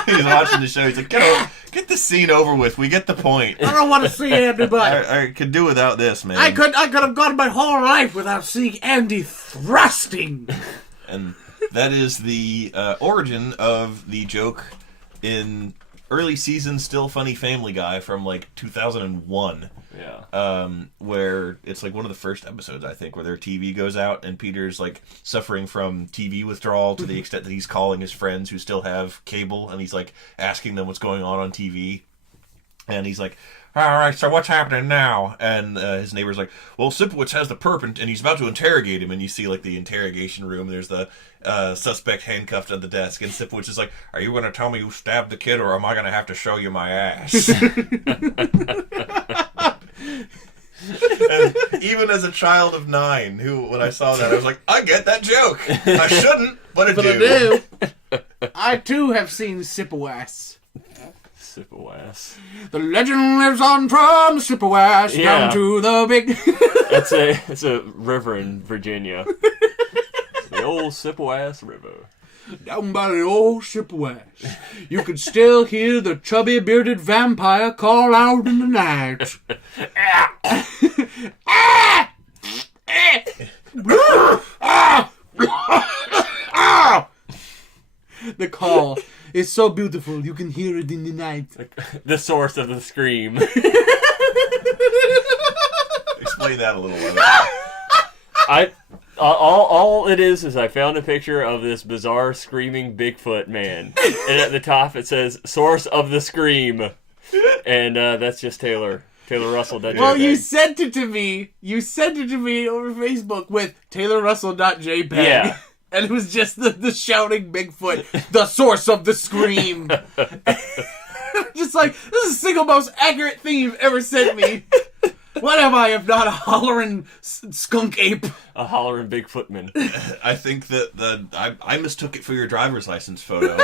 He's watching the show. He's like, get the scene over with. We get the point. I don't want to see Andy, but I could do without this, man. I could have gone my whole life without seeing Andy thrusting. And that is the origin of the joke in early season Still Funny Family Guy from like 2001. Yeah. Where it's like one of the first episodes, I think, where their TV goes out and Peter's like suffering from TV withdrawal to the extent that he's calling his friends who still have cable and he's like asking them what's going on TV. And he's like, all right, so what's happening now? And his neighbor's like, well, Sipowicz has the perp, and he's about to interrogate him. And you see, like, the interrogation room. There's the suspect handcuffed at the desk. And Sipowicz is like, are you going to tell me who stabbed the kid, or am I going to have to show you my ass? And even as a child of 9, when I saw that, I was like, I get that joke. I shouldn't, but I do. I, too, have seen Sipowicz. Sipowicz. The legend lives on from Sipowicz down to the big... It's a river in Virginia. The old Sipowicz River. Down by the old Sipowicz, you could still hear the chubby bearded vampire call out in the night. The call is so beautiful. You can hear it in the night. The source of the scream. Explain that a little bit. All it is I found a picture of this bizarre screaming Bigfoot man, and at the top it says "source of the scream," and that's just Taylor Russell. Well, you sent it to me. You sent it to me over Facebook with TaylorRussell.jpg. Yeah. And it was just the shouting Bigfoot, the source of the scream. Just like, this is the single most accurate thing you've ever sent me. What am I if not a hollering skunk ape? A hollering Bigfootman. I think that I mistook it for your driver's license photo.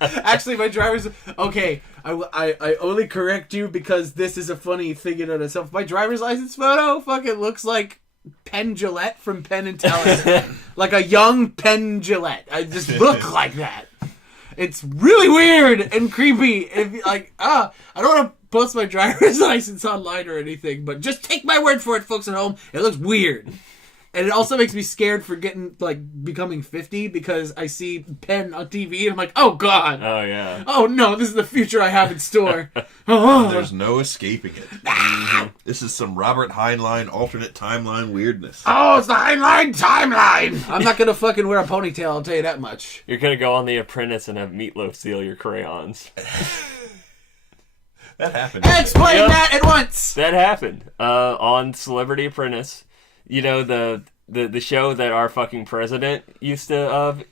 Actually, my driver's... Okay, I only correct you because this is a funny thing in and of itself. My driver's license photo fucking looks like Penn Jillette from Penn and Teller. Like a young Penn Jillette. I just look like that. It's really weird and creepy. If I don't want to post my driver's license online or anything, but just take my word for it, folks at home. It looks weird. And it also makes me scared for becoming 50 because I see Penn on TV and I'm like, oh God. Oh, yeah. Oh no, this is the future I have in store. Oh. There's no escaping it. This is some Robert Heinlein alternate timeline weirdness. Oh, it's the Heinlein timeline! I'm not gonna fucking wear a ponytail, I'll tell you that much. You're gonna go on The Apprentice and have Meatloaf steal your crayons. That happened. Explain that at once! That happened on Celebrity Apprentice. You know, the show that our fucking president used to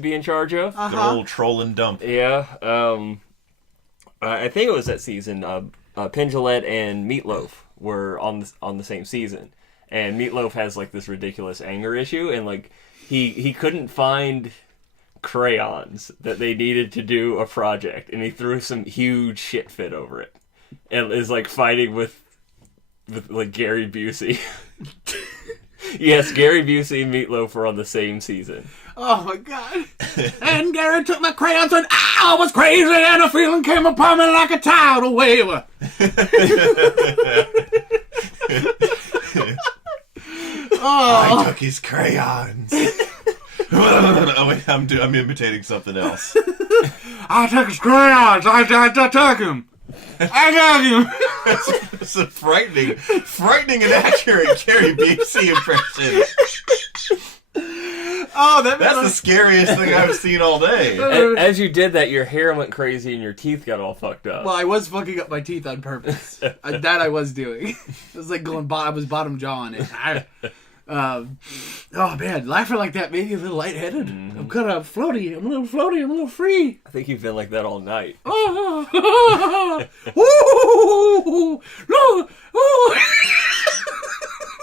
be in charge of. The old troll and dump. Yeah. I think it was that season. Penn Jillette and Meatloaf were on the same season, and Meatloaf has like this ridiculous anger issue, and like he couldn't find crayons that they needed to do a project, and he threw some huge shit fit over it, and is like fighting with like Gary Busey. Yes, Gary Busey and Meatloaf were on the same season. Oh my God. And Gary took my crayons and I was crazy and a feeling came upon me like a tidal wave. I took his crayons. Oh wait, I'm imitating something else. I took his crayons. I took him. I got him. It's a frightening and accurate Gary Busey impression. Oh, that's the scariest thing I've seen all day. As you did that, your hair went crazy and your teeth got all fucked up. Well, I was fucking up my teeth on purpose. That I was doing. It was like going. I was bottom jaw on it. Oh man, laughing like that made me a little lightheaded. Mm-hmm. I'm kind of floaty. I'm a little floaty. I'm a little free. I think you've been like that all night.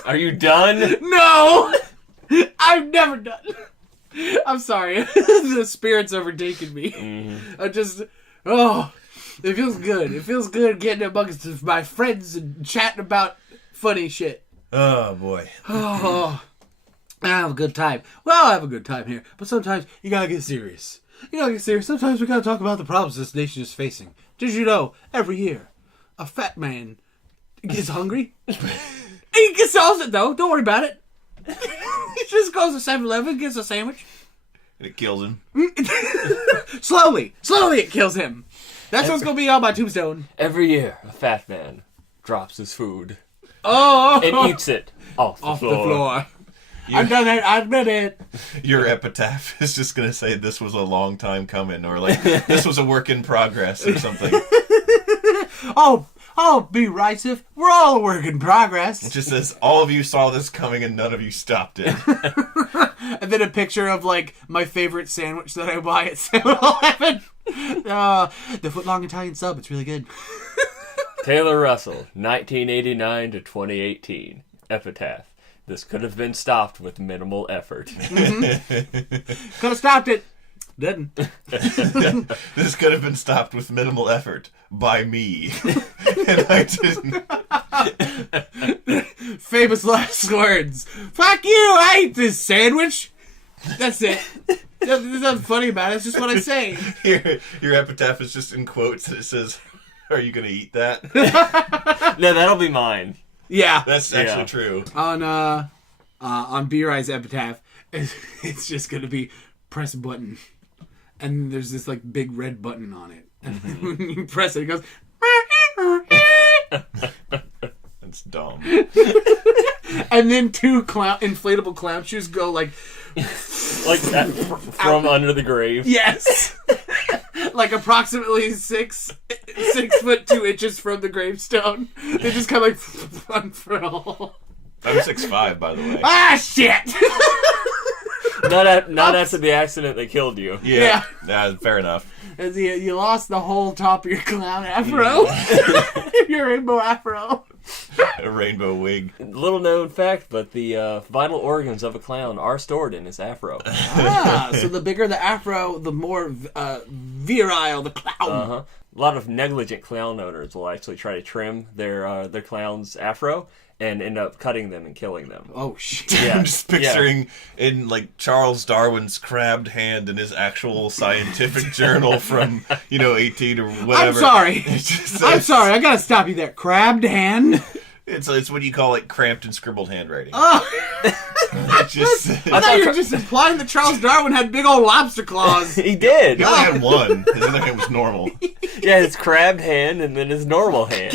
Are you done? No, I'm never done. I'm sorry. The spirit's overtaken me. Mm-hmm. It feels good. It feels good getting amongst my friends and chatting about funny shit. Oh boy. Oh, I have a good time. Well, I have a good time here, but sometimes you gotta get serious. Sometimes we gotta talk about the problems this nation is facing. Did you know, every year, a fat man gets hungry? He solves it, though. Don't worry about it. He just goes to 7-Eleven, gets a sandwich. And it kills him. Slowly it kills him. That's what's gonna be on my tombstone. Every year, a fat man drops his food. Oh! And eats it off the floor. I've done it. I admit it. Your epitaph is just going to say this was a long time coming, or like this was a work in progress or something. Oh, be right, if we're all a work in progress. It just says, all of you saw this coming and none of you stopped it. And then a picture of, like, my favorite sandwich that I buy at 7-Eleven. The foot-long Italian sub. It's really good. Taylor Russell, 1989 to 2018. Epitaph. This could have been stopped with minimal effort. Mm-hmm. Could have stopped it. Didn't. This could have been stopped with minimal effort by me. And I didn't. Famous last words. Fuck you, I ate this sandwich. That's it. There's nothing funny about it. It's just what I say. Your epitaph is just in quotes and it says, are you going to eat that? No, that'll be mine. Yeah. That's actually true. On B-Ride's epitaph, it's just going to be press button. and there's this like big red button on it. And when you press it, it goes. It's dumb. And then two inflatable clown shoes go like that from under the grave. yes, like approximately 6 foot 2 inches from the gravestone. They just kind of like unfurl. I'm 6'5", by the way. Ah, shit! Not after the accident that killed you. Yeah, fair enough. As you lost the whole top of your clown afro. Your rainbow afro. A rainbow wig. Little known fact, but the vital organs of a clown are stored in his afro. So the bigger the afro, the more virile the clown. Uh-huh. A lot of negligent clown owners will actually try to trim their clown's afro and end up cutting them and killing them. Oh, shit. Yeah. I'm just picturing in like Charles Darwin's crabbed hand in his actual scientific journal from 18 or whatever. I'm sorry. It just says- I'm sorry. I gotta stop you there. Crabbed hand. It's what you call like cramped and scribbled handwriting. Oh. It just says- I thought you were just implying that Charles Darwin had big old lobster claws. He did. He only had one. His other hand was normal. Yeah, his crabbed hand and then his normal hand.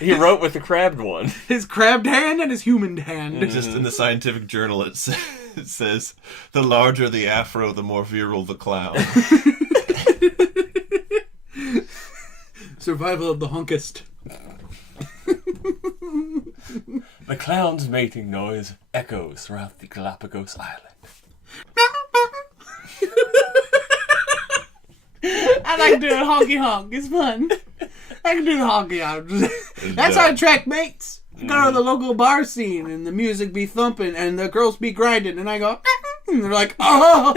He wrote with the crabbed one. His crabbed hand and his human hand. Just in the scientific journal, it says, the larger the afro, the more virile the clown. Survival of the hunkest. The clown's mating noise echoes throughout the Galapagos Island. I like doing honky honk. It's fun. I can do the honky honk. That's how I attract mates. Go to the local bar scene and the music be thumping and the girls be grinding and I go, and they're like, oh,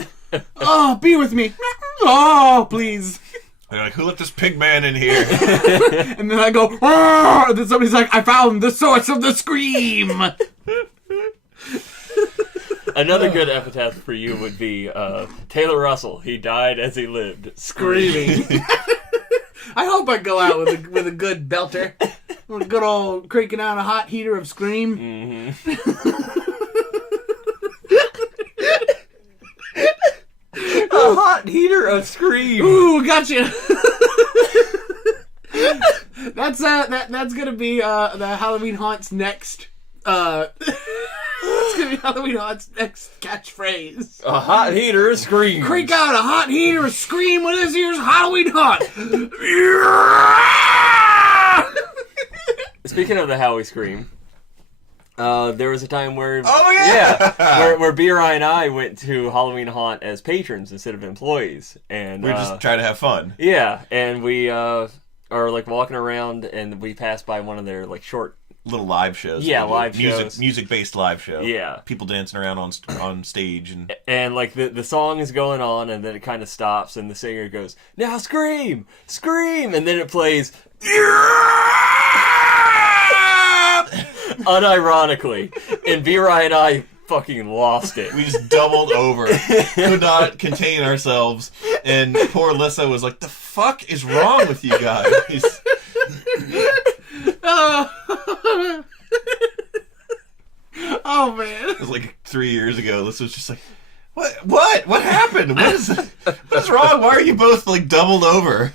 be with me. Oh, please. They're like, who let this pig man in here? And then I go, oh, and then somebody's like, I found the source of the scream. Another good epitaph for you would be Taylor Russell. He died as he lived, screaming. I hope I go out with a good belter. A good old cranking out a hot heater of scream. Mm-hmm. A hot heater of scream. Ooh, gotcha. That's gonna be the Halloween Haunts next. It's gonna be Halloween Haunts next catchphrase. A hot heater of scream. Crank out a hot heater of scream when this year's Halloween Haunt. Speaking of the Howie scream, there was a time where where B-Rye and I went to Halloween Haunt as patrons instead of employees, and We just try to have fun. Yeah, and we are like walking around, and we passed by one of their like short Little live shows. Yeah, live shows. Music-based live show. Yeah. People dancing around on stage. And like the song is going on, and then it kind of stops, and the singer goes, now scream! Scream! And then it plays, unironically. And B-Rye and I fucking lost it. We just doubled over. Could not contain ourselves. And poor Lissa was like, the fuck is wrong with you guys? Oh man! It was like 3 years ago. Lissa was just like, "What happened? What's wrong? Why are you both like doubled over?"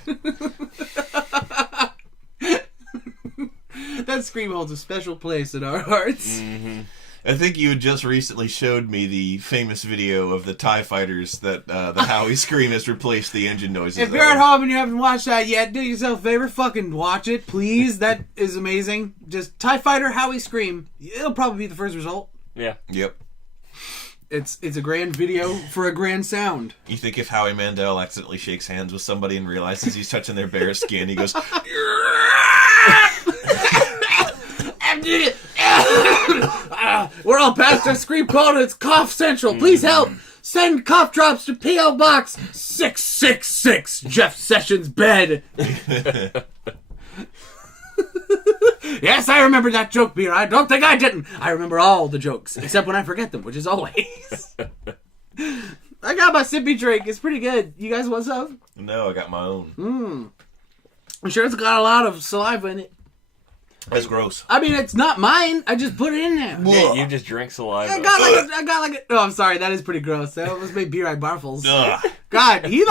That scream holds a special place in our hearts. Mm-hmm. I think you just recently showed me the famous video of the TIE fighters that the Howie scream has replaced the engine noises. If you're at home and you haven't watched that yet, do yourself a favor, fucking watch it, please. That is amazing. Just TIE Fighter Howie scream. It'll probably be the first result. Yeah. Yep. It's a grand video for a grand sound. You think if Howie Mandel accidentally shakes hands with somebody and realizes he's touching their bare skin, he goes, we're all past our scream quota. It's Cough Central. Please help. Send cough drops to P.O. Box 666 Jeff Sessions' bed. Yes, I remember that joke, Beer. I don't think I didn't. I remember all the jokes, except when I forget them, which is always. I got my sippy drink. It's pretty good. You guys want some? No, I got my own. I'm sure it's got a lot of saliva in it. That's gross. I mean, it's not mine. I just put it in there. Yeah, you just drink saliva. I got like a. Oh, I'm sorry. That is pretty gross. That almost made Beer Eye Barfles. Ugh. God, you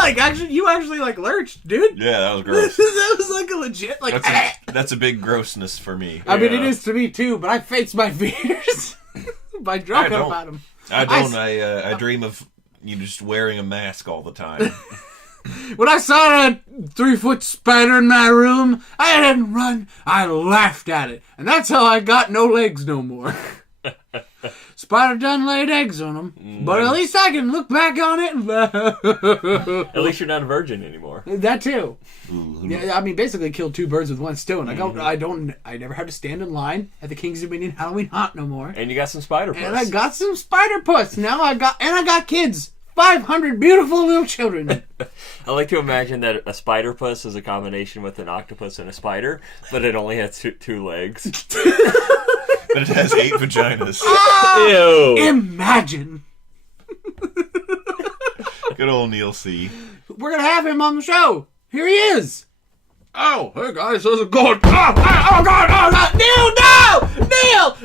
actually like lurched, dude. Yeah, that was gross. That was like a legit like. That's a big grossness for me. I mean, it is to me too, but I face my fears by dropping about them. I don't. I dream of you just wearing a mask all the time. When I saw a 3-foot spider in my room, I didn't run. I laughed at it, and that's how I got no legs no more. Spider done laid eggs on them, but at least I can look back on it. And At least you're not a virgin anymore. That too. Yeah, I mean, basically killed 2 birds with 1 stone. I never have to stand in line at the King's Dominion Halloween Haunt no more. And you got some spider puss. And I got some spider puss. Now I got kids. 500 beautiful little children. I like to imagine that a spider puss is a combination with an octopus and a spider, but it only has 2 legs. But it has 8 vaginas. Ew. Imagine. Good old Neil C. We're going to have him on the show. Here he is. Oh, hey guys, how's it going? Oh, God, oh, God. Neil, no! Neil!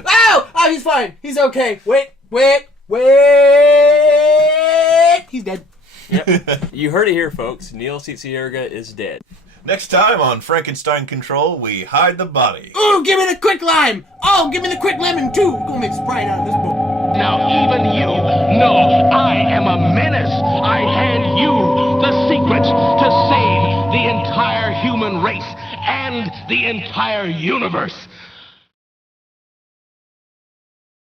Oh, he's fine. He's okay. Wait. He's dead. Yep. You heard it here, folks. Neil Cierga is dead. Next time on Frankenstein Control, we hide the body. Ooh, give me the quick lime. Oh, give me the quick lemon, too. We're going to make Sprite out of this book. Now even you know I am a menace. I hand you the secrets to save the entire human race and the entire universe.